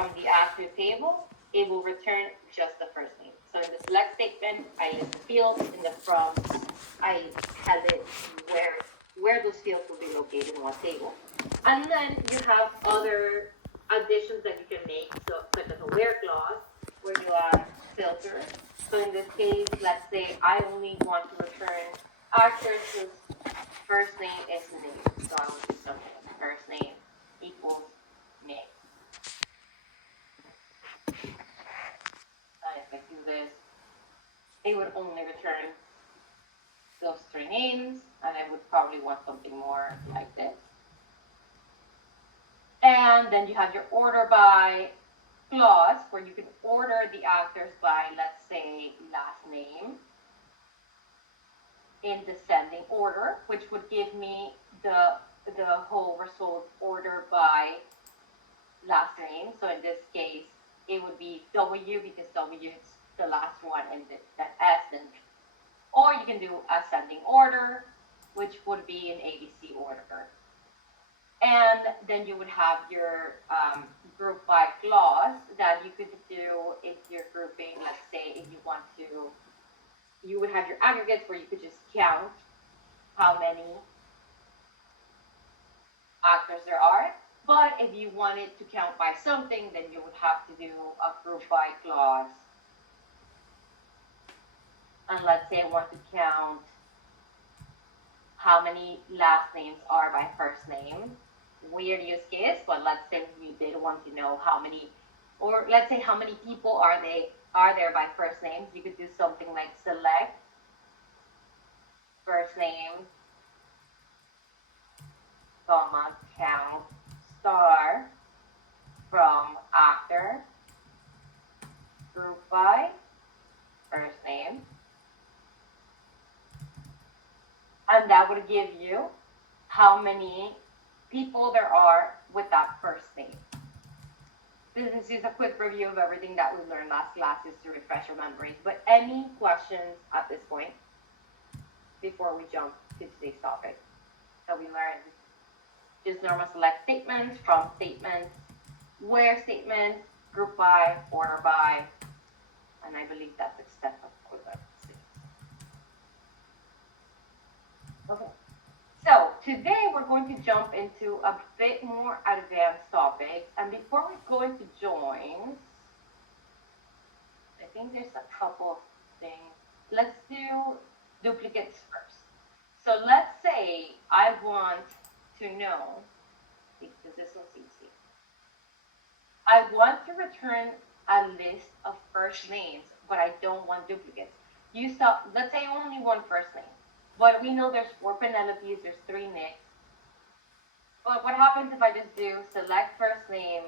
from the actor table, it will return just the first name. So in the select statement, I list the fields. In the from, I tell it where those fields will be located in what table. And then you have other additions that you can make, so such as a where clause, where you add filter. So in this case, let's say I only want to return actors whose first name is name. So I will do something like first name equals name. And if I do this, it would only return those three names, and I would probably want something more like this. And then you have your order by clause, where you can order the actors by, let's say, last name in descending order, which would give me the whole result order by last name. So in this case, it would be W, because W is the last one in that S. And or you can do ascending order, which would be in ABC order. And then you would have your group by clause that you could do if you're grouping. Let's say if you want to, you would have your aggregates where you could just count how many actors there are. But if you wanted to count by something, then you would have to do a group by clause. And let's say I want to count how many last names are by first name. Weird use case, but let's say you did want to know how many, or let's say how many people are there by first names. You could do something like select first name, comma, count star from actor, group by first name, and that would give you how many people there are with that first name. This is just a quick review of everything that we learned last class, just to refresh your memories. But any questions at this point before we jump to today's topic? So we learned just normal select statements, from statements, where statements, group by, order by, and I believe that's except for the okay. So today we're going to jump into a bit more advanced topics. And before we go into joins, I think there's a couple of things. Let's do duplicates first. So let's say I want to know, because this one's easy. I want to return a list of first names, but I don't want duplicates. Let's say only one first name. But we know there's 4 Penelopes, there's 3 Nicks. But what happens if I just do select first name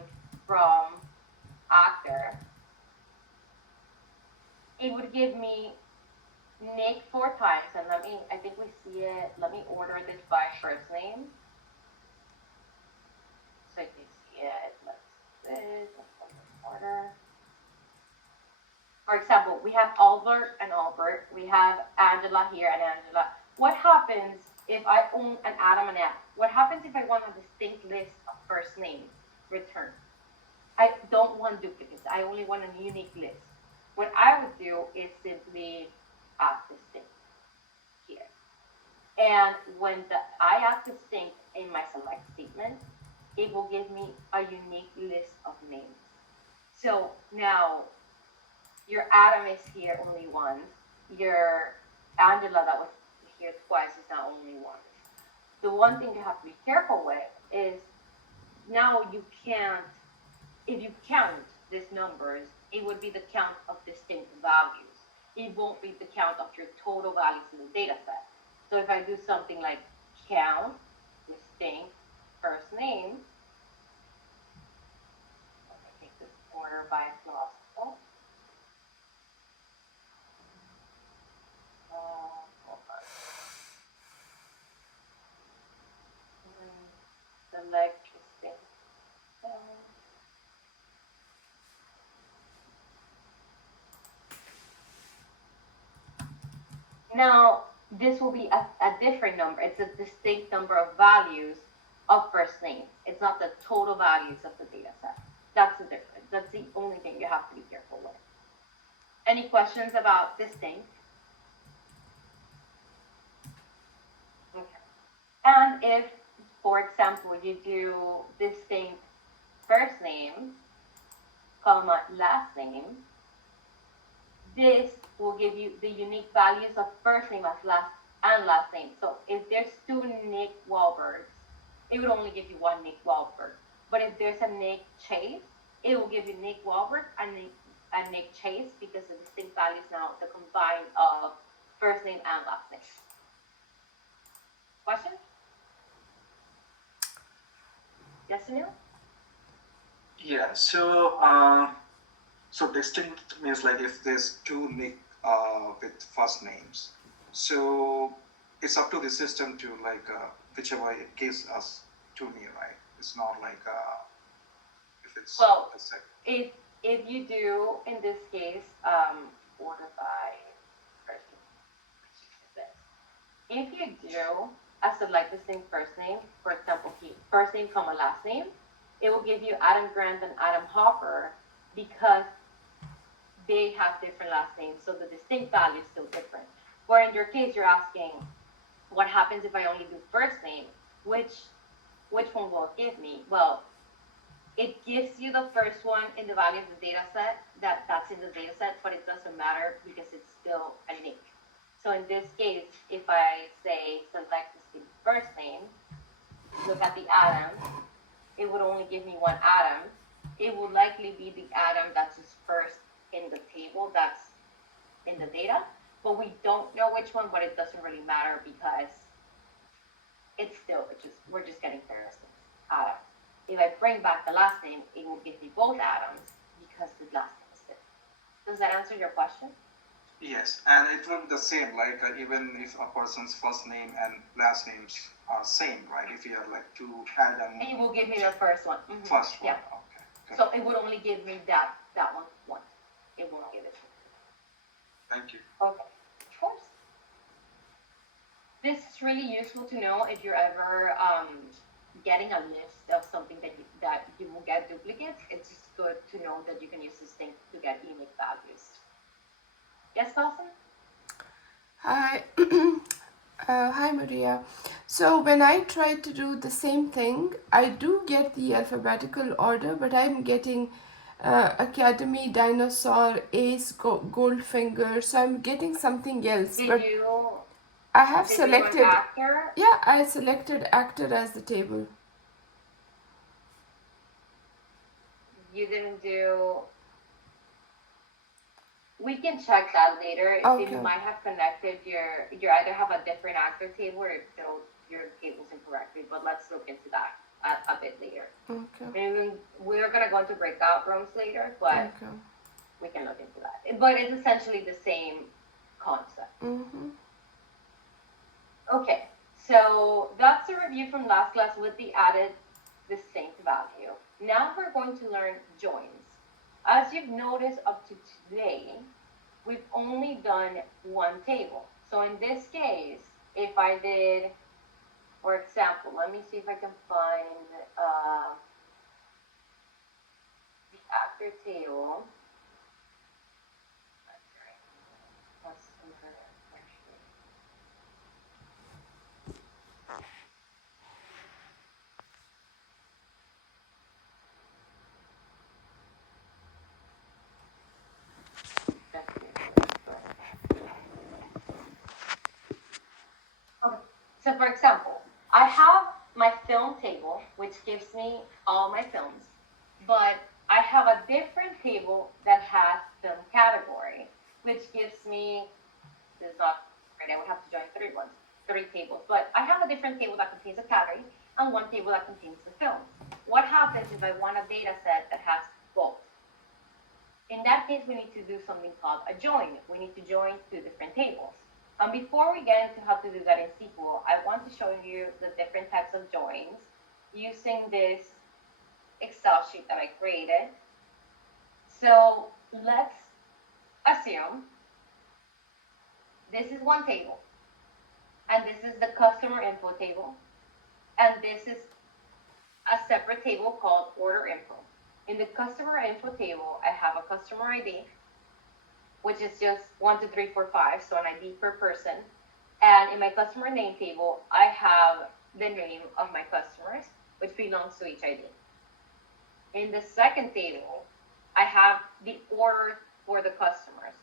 from actor? It would give me Nick 4 times, and I think we see it. Let me order this by first name. So you can see it. Let's order. For example, we have Albert and Albert. We have Angela here and Angela. What happens if I own an Adam and F? What happens if I want a distinct list of first names returned? I don't want duplicates. I only want a unique list. What I would do is simply add distinct here. And when I add distinct in my select statement, it will give me a unique list of names. So now your Adam is here only once. Your Angela that was here twice is now only once. The one thing you have to be careful with is now you can't, if you count these numbers, it would be the count of distinct values. It won't be the count of your total values in the data set. So if I do something like count distinct first name, let me take this order by clause. Select distinct. Now, this will be a different number. It's a distinct number of values of first names. It's not the total values of the data set. That's the difference. That's the only thing you have to be careful with. Any questions about distinct? Okay. And if, for example, you do distinct first name, comma, last name, this will give you the unique values of first name as last name. So if there's two Nick Wahlbergs, it would only give you one Nick Wahlberg. But if there's a Nick Chase, it will give you Nick Wahlberg and Nick Chase, because the distinct values now the combine of first name and last name. Question? Yes, Sunil? Yeah. So distinct means like if there's two Nick with first names, so it's up to the system to like whichever it gives us to me, right? It's not like if it's Well, a second. if you do in this case order by first name, if you do a select distinct first name, for example, first name comma last name, it will give you Adam Grant and Adam Hopper because they have different last names, so the distinct value is still different. Or in your case, you're asking, what happens if I only do first name? Which one will it give me? Well, it gives you the first one in the value of the data set that's in the data set, but it doesn't matter because it's still a Nick. So in this case, if I say select the first name, look at the Adam, it would only give me one Adam. It would likely be the Adam that's just first in the table that's in the data, but we don't know which one, but it doesn't really matter because we're just getting first names, Adam. If I bring back the last name, it will give me both Adams because the last name is different. Does that answer your question? Yes, and it will be the same, like even if a person's first name and last names are same, right? If you have like two Adam. And it will give me the first one. Mm-hmm. First one, yeah. Okay. Good. So it would only give me that one. It won't give it to me. Thank you. Okay, of course. This is really useful to know if you're ever getting a list of something that you will get duplicates. It's just good to know that you can use this thing to get unique values. Yes, Dawson? Hi. Hi, Maria. So when I try to do the same thing, I do get the alphabetical order, but I'm getting Academy, Dinosaur, Ace, Goldfinger. So I'm getting something else. Did but you I have did selected. you run actor? Yeah, I selected actor as the table. You didn't do. We can check that later. Okay. You might have connected you either have a different actor table or your table's incorrectly, but let's look into that a bit later. Okay. Maybe we're gonna go into breakout rooms later, but Okay. we can look into that. But it's essentially the same concept. Mm-hmm. Okay, so that's a review from last class with the added distinct value. Now we're going to learn joins. As you've noticed up to today, we've only done one table. So in this case, if I did, for example, let me see if I can find the actor table. So for example, I have my film table, which gives me all my films, but I have a different table that has film category, which gives me, this is not right, I would have to join three tables, but I have a different table that contains a category and one table that contains the films. What happens if I want a data set that has both? In that case, we need to do something called a join. We need to join two different tables. Before we get into how to do that in SQL, I want to show you the different types of joins using this Excel sheet that I created. So let's assume this is one table, and this is the customer info table, and this is a separate table called order info. In the customer info table, I have a customer ID, which is just 1, 2, 3, 4, 5, so an ID per person. And in my customer name table, I have the name of my customers, which belongs to each ID. In the second table, I have the order for the customers.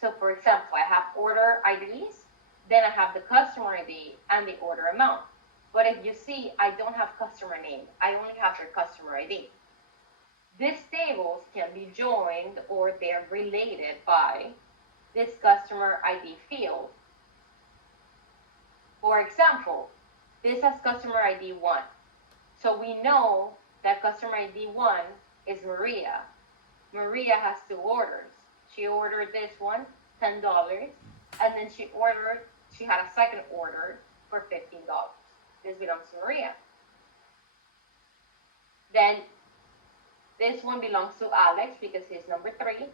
So for example, I have order IDs, then I have the customer ID and the order amount. But if you see, I don't have customer name. I only have their customer ID. These tables can be joined or they're related by this customer ID field. For example, this has customer ID 1. So we know that customer ID 1 is Maria. Maria has 2 orders. She ordered this one, $10, and then she had a second order for $15. This belongs to Maria. Then this one belongs to Alex because he's number 3,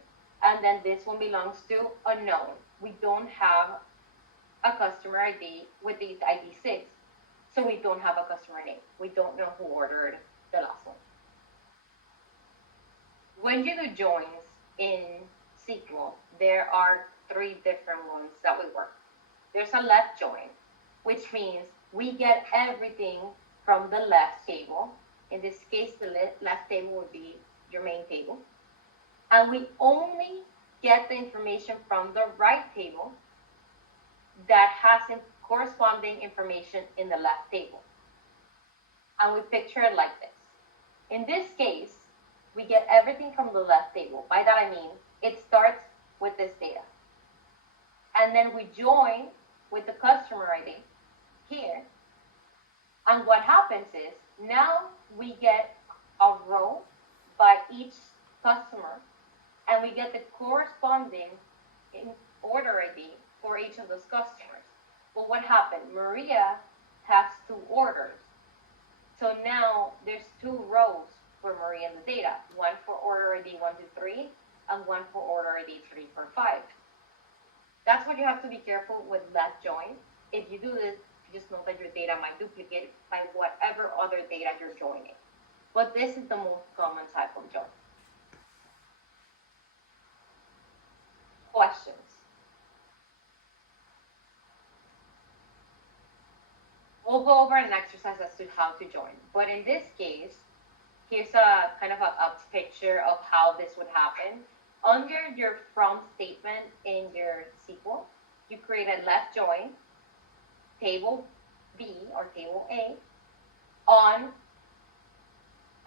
and then this one belongs to unknown. We don't have a customer ID with the ID 6, so we don't have a customer name. We don't know who ordered the last one. When you do joins in SQL, there are 3 different ones that we work. There's a left join, which means we get everything from the left table. In this case, the left table would be your main table. And we only get the information from the right table that has corresponding information in the left table. And we picture it like this. In this case, we get everything from the left table. By that I mean, it starts with this data. And then we join with the customer ID here. And what happens is, now we get a row by each customer, and we get the corresponding order ID for each of those customers. Well, what happened? Maria has 2 orders. So now there's 2 rows for Maria in the data, one for order ID 1, 2, 3, and one for order ID 3, 4, 5. That's what you have to be careful with left join. If you do this, just know that your data might duplicate by whatever other data you're joining. But this is the most common type of join. Questions? We'll go over an exercise as to how to join. But in this case, here's a kind of a picture of how this would happen. Under your from statement in your SQL, you create a left join, table B or table A on,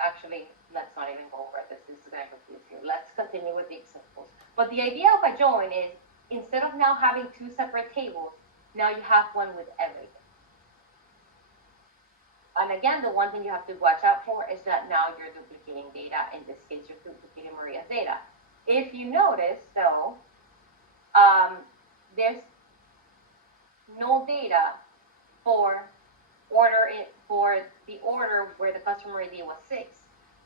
actually, let's not even go over this. This is going to confuse you. Let's continue with the examples. But the idea of a join is, instead of now having 2 separate tables, now you have one with everything. And again, the one thing you have to watch out for is that now you're duplicating data. In this case, you're duplicating Maria's data. If you notice, though, there's no data for the order where the customer ID was 6,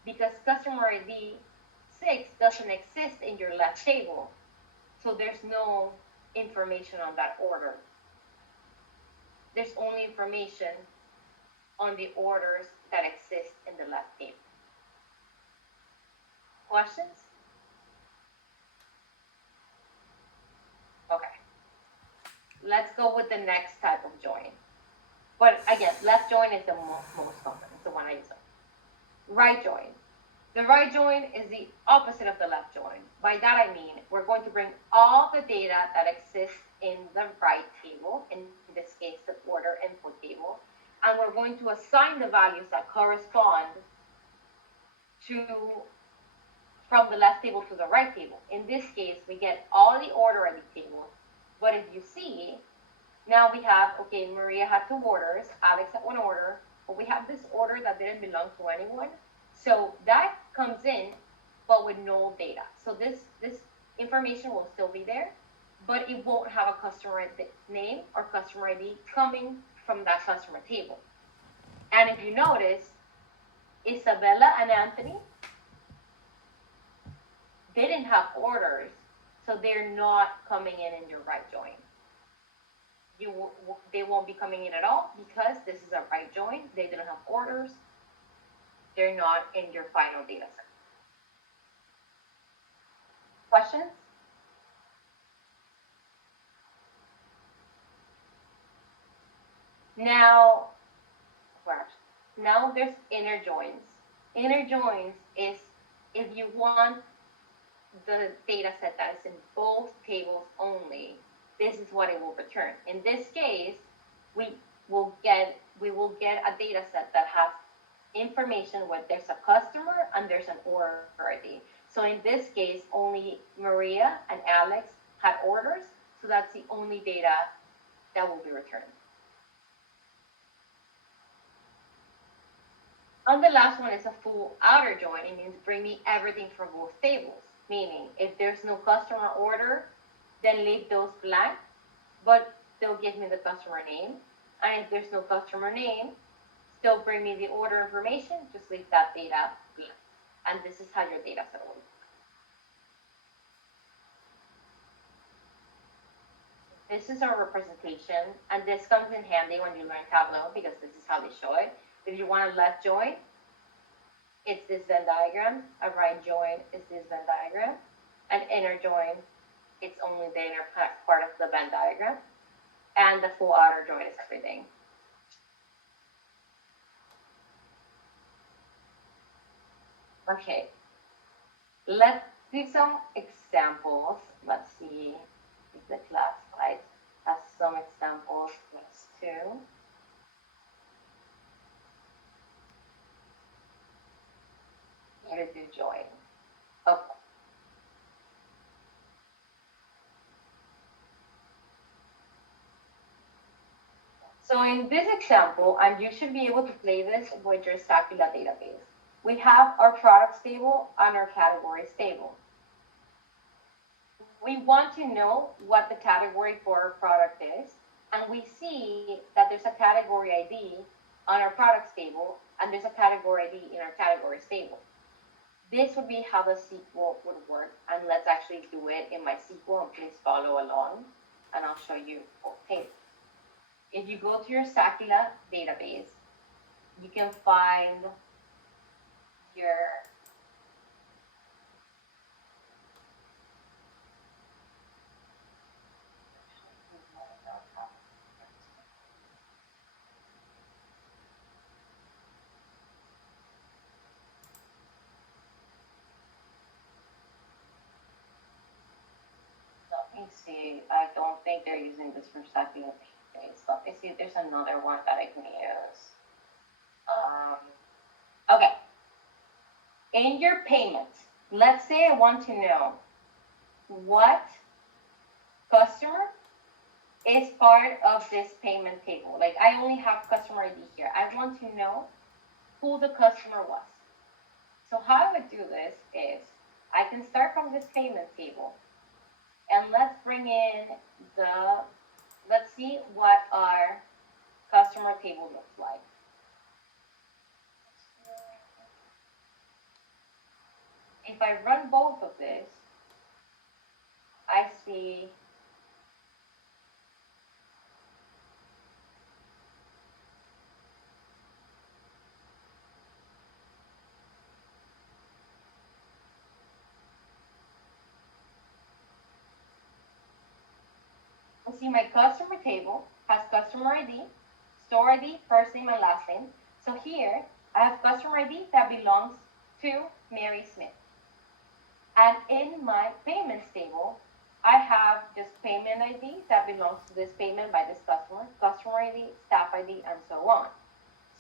because customer ID 6 doesn't exist in your left table. So there's no information on that order. There's only information on the orders that exist in the left table. Questions? Okay. Let's go with the next type of join. But again, left join is the most common. It's the one I use. Right join. The right join is the opposite of the left join. By that I mean, we're going to bring all the data that exists in the right table, in this case, the order input table, and we're going to assign the values that correspond from the left table to the right table. In this case, we get all the order ID tables. But if you see, now we have, okay, Maria had 2 orders, Alex had 1 order, but we have this order that didn't belong to anyone. So that comes in, but with no data. So this information will still be there, but it won't have a customer name or customer ID coming from that customer table. And if you notice, Isabella and Anthony, they didn't have orders, so they're not coming in your right join. They won't be coming in at all because this is a right join. They didn't have orders. They're not in your final data set. Questions? Now, now there's inner joins. Inner joins is if you want the data set that is in both tables only, this is what it will return. In this case, we will get a data set that has information where there's a customer and there's an order ID. So in this case, only Maria and Alex had orders, so that's the only data that will be returned. And the last one is a full outer join. It means bring me everything from both tables. Meaning, if there's no customer order, then leave those blank, but still give me the customer name. And if there's no customer name, still bring me the order information, just leave that data blank. And this is how your data set will look. This is our representation, and this comes in handy when you learn Tableau because this is how they show it. If you want a left join, it's this Venn diagram. A right join is this Venn diagram. An inner join, it's only the inner part of the Venn diagram. And the full outer join is everything. Okay, let's do some examples. Let's see if the class slide has some examples. Let's do. How to do join. Okay. So in this example, and you should be able to play this with your Sakula database, we have our products table and our categories table. We want to know what the category for our product is, and we see that there's a category ID on our products table, and there's a category ID in our categories table. This would be how the SQL would work, and let's actually do it in my SQL, and please follow along, and I'll show you both tables. If you go to your Sakula database, you can find your let me see. I don't think they're using this for Sakula database. Let me see if there's another one that I can use. Okay. In your payments, let's say I want to know what customer is part of this payment table. Like I only have customer ID here. I want to know who the customer was. So how I would do this is I can start from this payment table and let's bring in let's see what our customer table looks like. If I run both of this, I see my customer table has customer ID, store ID, first name and last name. So here I have customer ID that belongs to Mary Smith. And in my payments table, I have just payment ID that belongs to this payment by this customer ID, staff ID, and so on.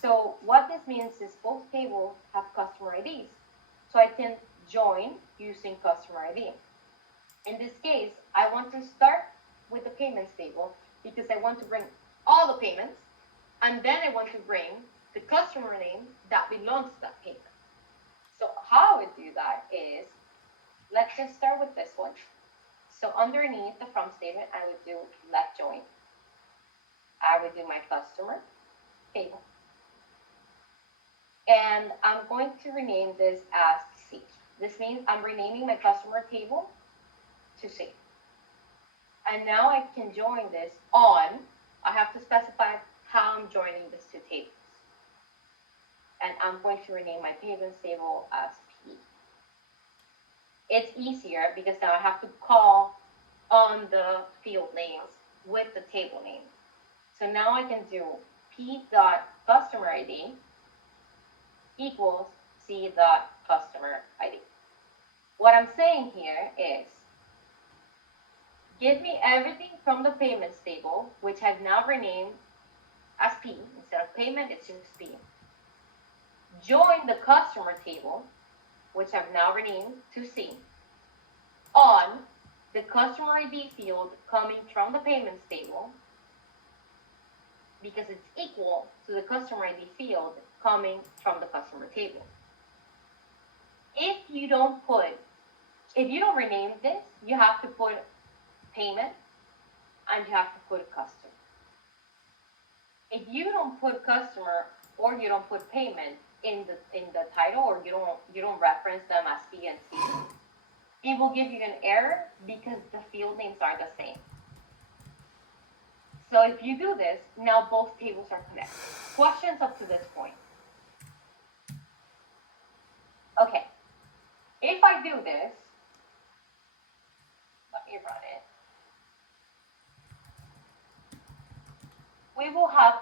So what this means is both tables have customer IDs. So I can join using customer ID. In this case, I want to start with the payments table because I want to bring all the payments, and then I want to bring the customer name that belongs to that payment. So how I would do that is, let's just start with this one. So underneath the from statement, I would do left join. I would do my customer table. And I'm going to rename this as C. This means I'm renaming my customer table to C. And now I can join this on, I have to specify how I'm joining these two tables. And I'm going to rename my payments table as P. it's easier because now I have to call on the field names with the table name. So now I can do p dot customer ID equals c dot customer ID. What I'm saying here is, give me everything from the payments table, which I've now renamed as P. Instead of payment, it's just P. Join the customer table, which I've now renamed to C, on the customer ID field coming from the payments table, because it's equal to the customer ID field coming from the customer table. If you don't rename this, you have to put payment and you have to put customer. If you don't put customer or you don't put payment in the title, or you don't reference them as P and C, it will give you an error because the field names are the same. So if you do this, now both tables are connected. Questions up to this point? Okay. If I do this, let me run it. We will have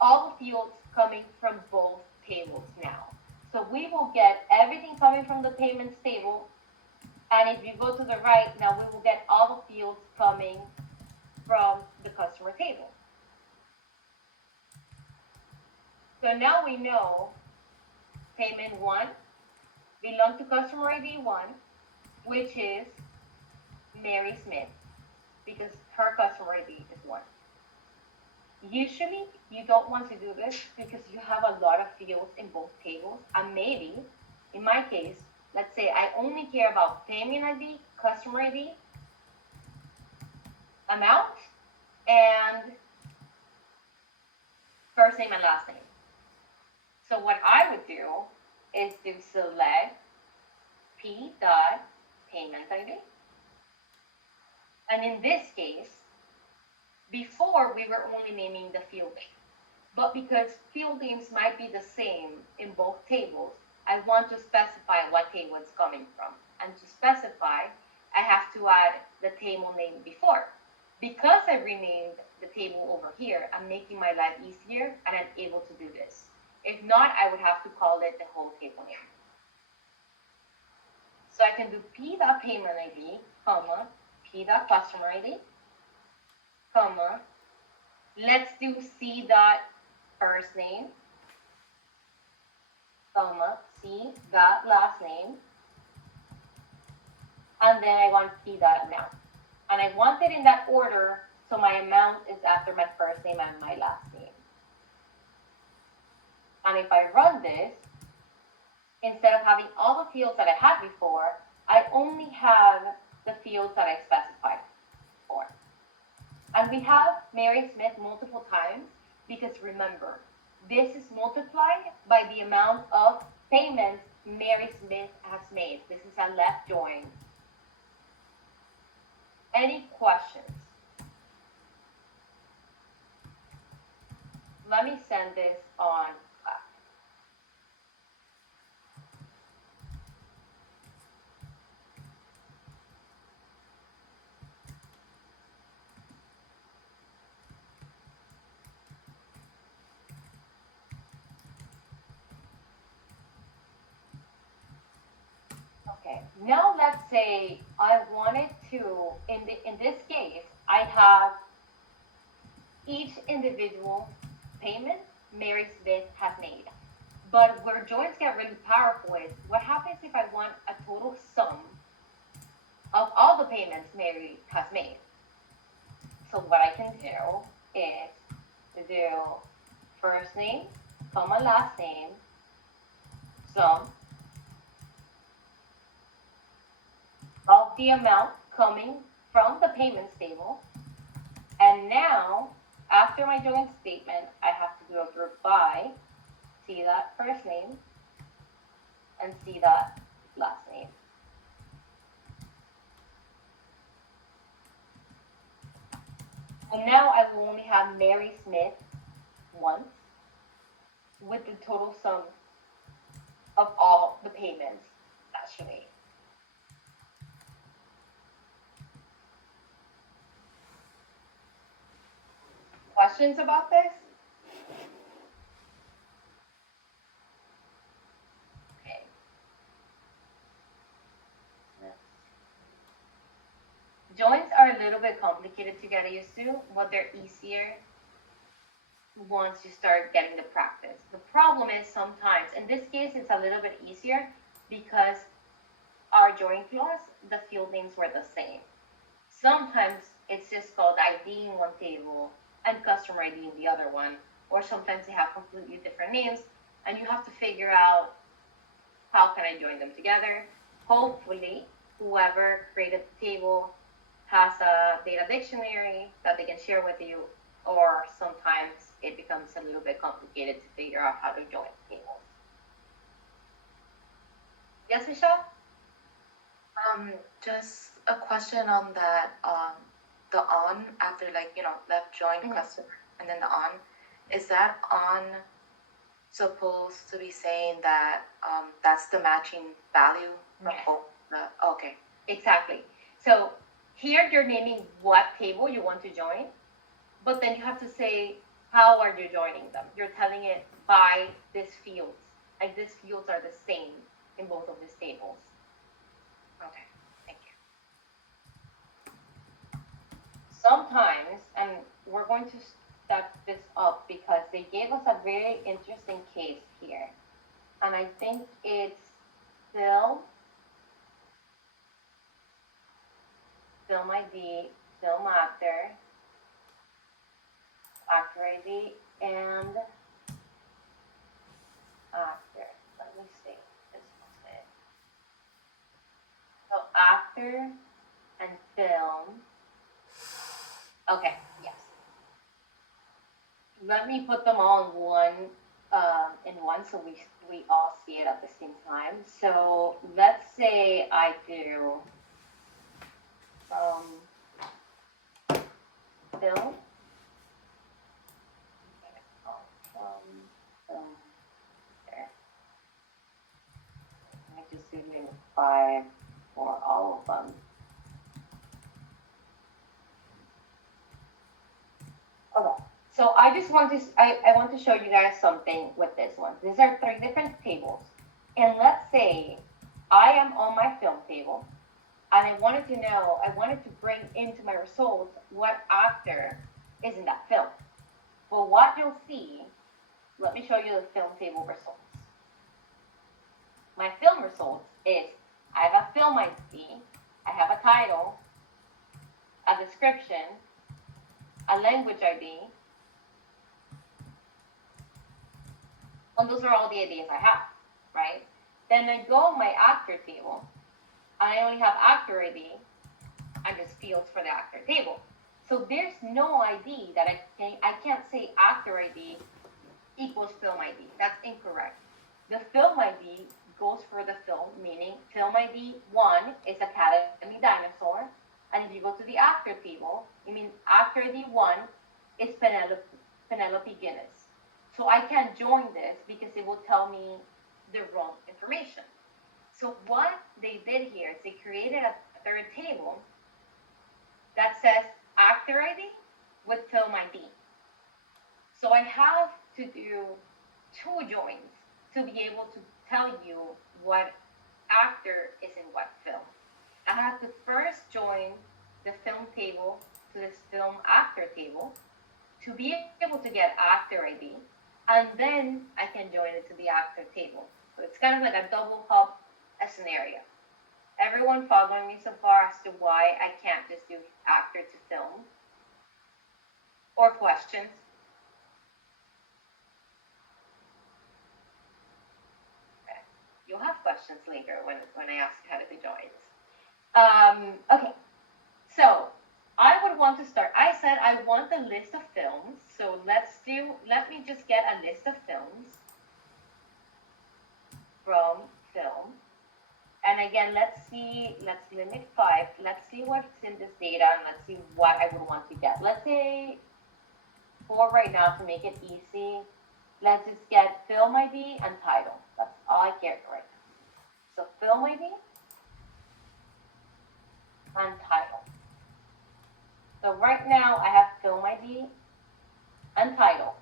all the fields coming from both tables now. So we will get everything coming from the payments table, and if you go to the right, now we will get all the fields coming from the customer table. So now we know payment 1 belongs to customer ID 1, which is Mary Smith, because her customer ID is 1. Usually, you don't want to do this because you have a lot of fields in both tables, and maybe, in my case, let's say I only care about payment ID, customer ID, amount, and first name and last name. So what I would do is to select P dot payment ID. And in this case, before we were only naming the field name, but because field names might be the same in both tables, I want to specify what table it's coming from. And to specify, I have to add the table name before. Because I renamed the table over here, I'm making my life easier and I'm able to do this. If not, I would have to call it the whole table name. So I can do p.payment_id, comma, p.customer_id, comma, let's do c.first_name, comma, c.last_name, and then I want p.amount. And I want it in that order, so my amount is after my first name and my last name. And if I run this, instead of having all the fields that I had before, I only have the fields that I specified for. And we have Mary Smith multiple times because remember, this is multiplied by the amount of payments Mary Smith has made. This is a left join. Any questions? Let me send this on Slack. Okay, now let's say I wanted to, in this case, I have each individual payment Mary Smith has made. But where joins get really powerful is, what happens if I want a total sum of all the payments Mary has made? So what I can do is to do first name, comma, last name, sum of the amount coming from the payments table. And now, after my join statement, I have to do a group by, see that first name, and see that last name. And now I will only have Mary Smith once with the total sum of all the payments that she made. questions about this? Okay. Joins are a little bit complicated to get used to, but they're easier once you start getting the practice. The problem is sometimes, in this case, it's a little bit easier because our join clause, the field names were the same. Sometimes it's just called ID in one table and customer ID in the other one, or sometimes they have completely different names, and you have to figure out how can I join them together. Hopefully, whoever created the table has a data dictionary that they can share with you, or sometimes it becomes a little bit complicated to figure out how to join tables. Yes, Michelle? Just a question on that. The on after left join Mhm. customer and then the on, is that on supposed to be saying that that's the matching value from Yes. both the okay. Exactly. So here you're naming what table you want to join, but then you have to say how are you joining them. You're telling it by these fields. Like these fields are the same in both of these tables. Okay, thank you. Sometimes, and we're going to step this up because they gave us a very interesting case here. And I think it's film ID, film actor ID, and actor. Let me see. This was it. So actor and film. Okay, yes. Let me put them all in one so we all see it at the same time. So let's say I do film. There. I just do maybe 5 for all of them. Okay. So I just want to I want to show you guys something with this one. These are 3 different tables. And let's say I am on my film table and I wanted to bring into my results what actor is in that film. Well, what you'll see, let me show you the film table results. My film results is I have a film ID, I have a title, a description, a language ID, and those are all the IDs I have, right? Then I go on my actor table, and I only have actor ID and just fields for the actor table. So there's no ID that I can't say actor ID equals film ID. That's incorrect. The film ID goes for the film, meaning film ID 1 is Academy Dinosaur, and if you go to the actor table, you mean actor ID 1 is Penelope Guinness. So I can't join this because it will tell me the wrong information. So what they did here is they created a third table that says actor ID with film ID. So I have to do 2 joins to be able to tell you what actor is in what film. I have to first join the film table to this film actor table to be able to get actor ID, and then I can join it to the actor table. So it's kind of like a double hop scenario. Everyone following me so far as to why I can't just do actor to film? Or questions? Okay. You'll have questions later when I ask how to join. Okay, so I would want to start. I said I want a list of films, so let me just get a list of films from film. And again, let's limit 5. Let's see what's in this data and let's see what I would want to get. Let's say 4 right now to make it easy. Let's just get film ID and title. That's all I care for right now. So film ID and title. So right now I have film ID and title.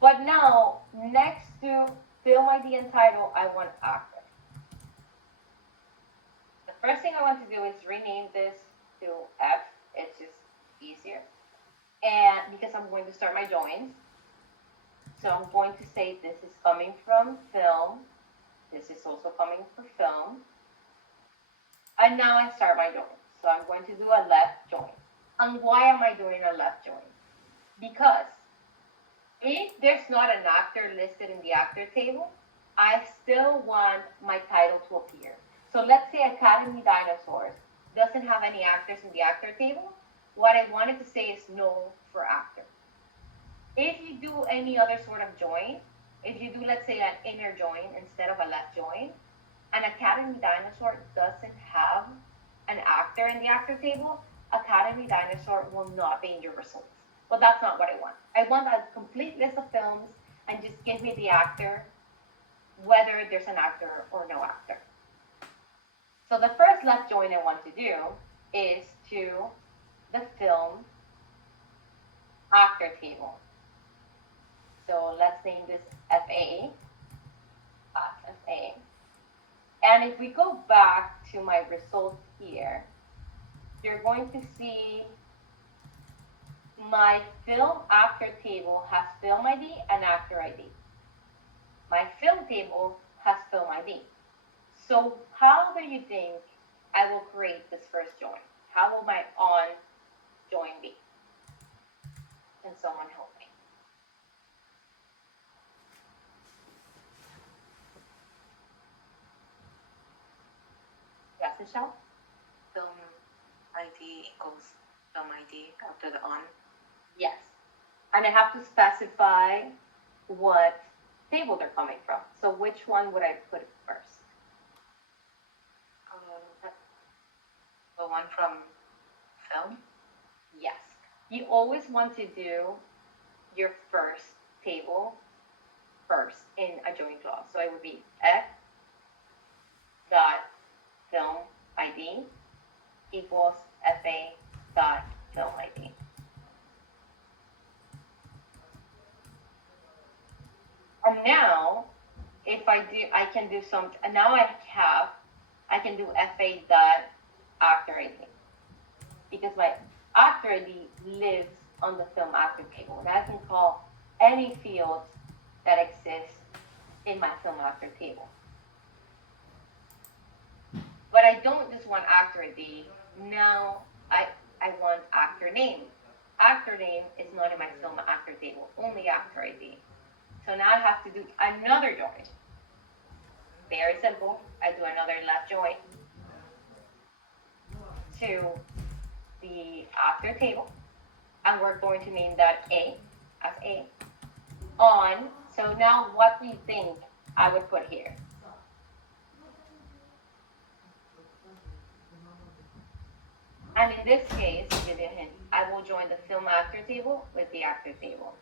But now, next to film ID and title, I want actor. The first thing I want to do is rename this to F. It's just easier. And because I'm going to start my joins. So I'm going to say this is coming from film. This is also coming from film. And now I start my join. So I'm going to do a left join. And why am I doing a left join? Because if there's not an actor listed in the actor table, I still want my title to appear. So let's say Academy Dinosaurs doesn't have any actors in the actor table. What I wanted to say is no for actor. If you do any other sort of join, if you do, let's say, an inner join instead of a left join, an Academy Dinosaur doesn't have an actor in the actor table, Academy Dinosaur will not be in your results. But that's not what I want. I want a complete list of films and just give me the actor, whether there's an actor or no actor. So the first left join I want to do is to the film actor table. So let's name this FA, FA. And if we go back to my results here, you're going to see my film actor table has film ID and actor ID. My film table has film ID. So how do you think I will create this first join? How will my on join be? Can someone help me? Yes, Michelle? Film ID equals film ID after the on. Yes. And I have to specify what table they're coming from. So which one would I put first? The one from film? Yes. You always want to do your first table first in a join clause. So it would be F dot film ID equals FA dot film ID. And now, if I do, I can do some, and now I can do FA dot actor ID. Because my actor ID lives on the film actor table. And I can call any field that exists in my film actor table. But I don't just want actor ID. Now I want actor name. Actor name is not in my film actor table, only actor ID. So now I have to do another join. Very simple. I do another left join to the actor table. And we're going to name that A as A. On. So now what do you think I would put here? And in this case, to give you a hint, I will join the film actor table with the actor table.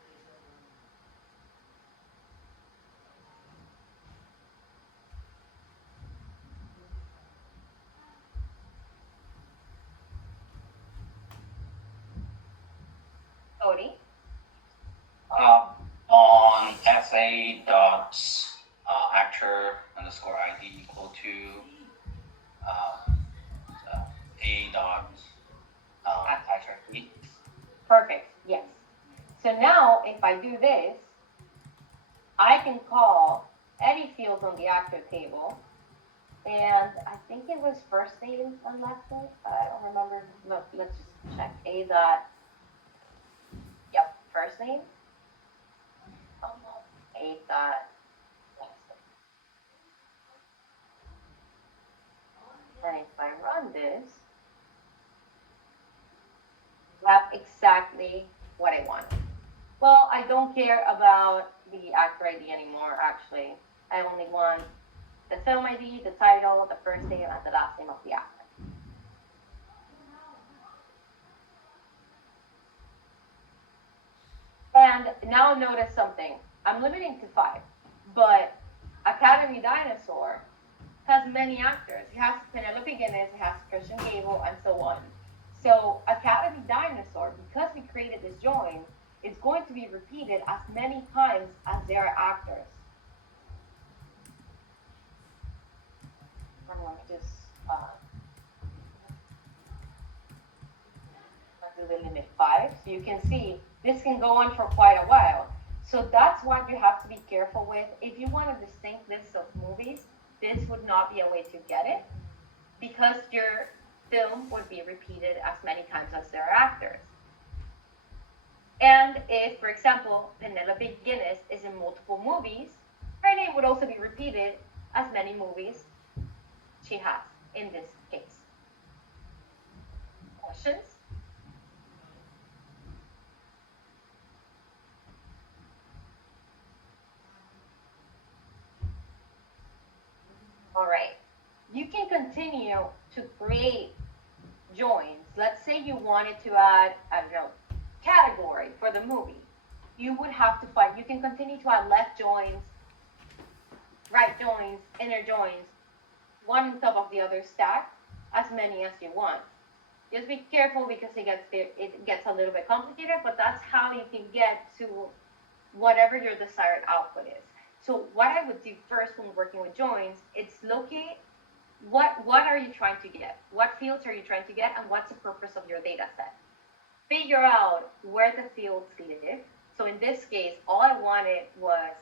Odie? On FA dot actor underscore ID equal to A dot actor ID. Perfect, yes. So now if I do this, I can call any field on the actor table. And I think it was first name on last name. I don't remember. Look, let's just check. A dot. Yep, first name. A dot last name. And if I run this, I have exactly what I want. Well, I don't care about the actor ID anymore, actually. I only want the film ID, the title, the first name, and the last name of the actor. And now notice something. I'm limiting to 5, but Academy Dinosaur has many actors. It has Penelope Guinness, it has Christian Gable, and so on. So Academy Dinosaur, because we created this join, it's going to be repeated as many times as there are actors. I'm going to just do the limit 5. So you can see this can go on for quite a while. So that's what you have to be careful with. If you want a distinct list of movies, this would not be a way to get it because your film would be repeated as many times as there are actors. And if, for example, Penelope Guinness is in multiple movies, her name would also be repeated as many movies she has in this case. Questions? All right. You can continue to create joins. Let's say you wanted to add, I don't know, category for the movie. You would have to find, you can continue to add left joins, right joins, inner joins, one on top of the other stack, as many as you want. Just be careful because it gets a little bit complicated, but that's how you can get to whatever your desired output is. So what I would do first when working with joins, it's locate what are you trying to get? What fields are you trying to get, and what's the purpose of your data set? Figure out where the fields live. So in this case, all I wanted was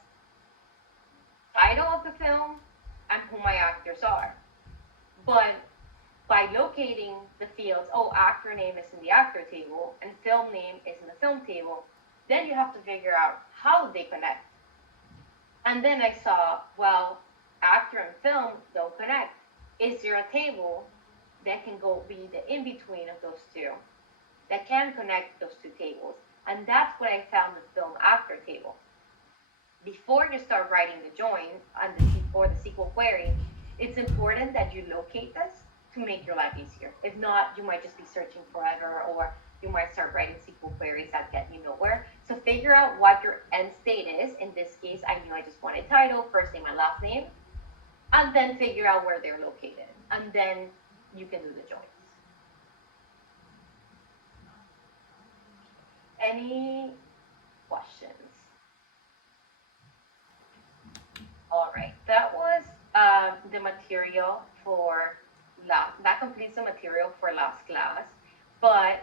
title of the film and who my actors are. But by locating the fields, actor name is in the actor table and film name is in the film table, then you have to figure out how they connect. And then I saw, well, actor and film don't connect. Is there a table that can go be the in-between of those two, that can connect those two tables? And that's what I found the film actor table. Before you start writing the join and or the SQL query, it's important that you locate this to make your life easier. If not, you might just be searching forever, or you might start writing SQL queries that get you nowhere. So figure out what your end state is. In this case, I knew I just wanted title, first name and last name, and then figure out where they're located. And then you can do the joins. Any questions? All right, that was the material for that completes the material for last class, but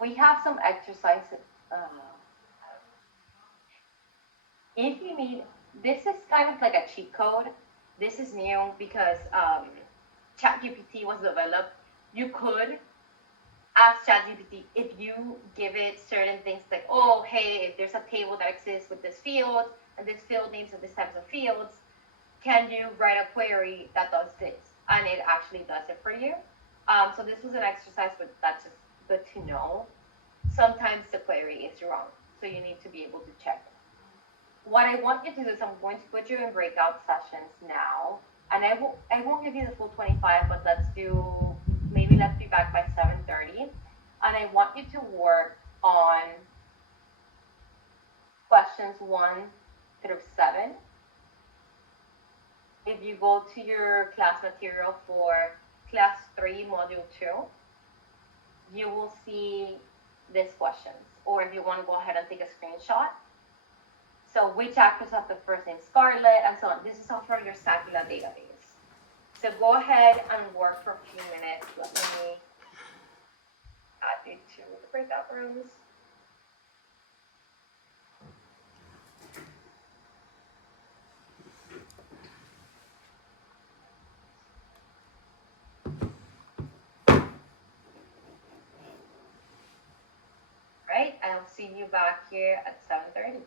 we have some exercises. If you need, this is kind of like a cheat code. This is new because ChatGPT was developed. You could ask ChatGPT if you give it certain things like, oh, hey, if there's a table that exists with this field and this field names and this types of fields, can you write a query that does this? And it actually does it for you. So this was an exercise, but that's just good to know. Sometimes the query is wrong, so you need to be able to check it. What I want you to do is I'm going to put you in breakout sessions now, and I won't give you the full 25, but let's be back by 7:30, and I want you to work on questions 1 through 7. If you go to your class material for class 3, module 2, you will see these questions, or if you want to go ahead and take a screenshot. So which actors have the first name Scarlett, and so on. This is all from your Sakula database. So go ahead and work for a few minutes. Let me add you to the breakout rooms. Right, I'll see you back here at 7:30.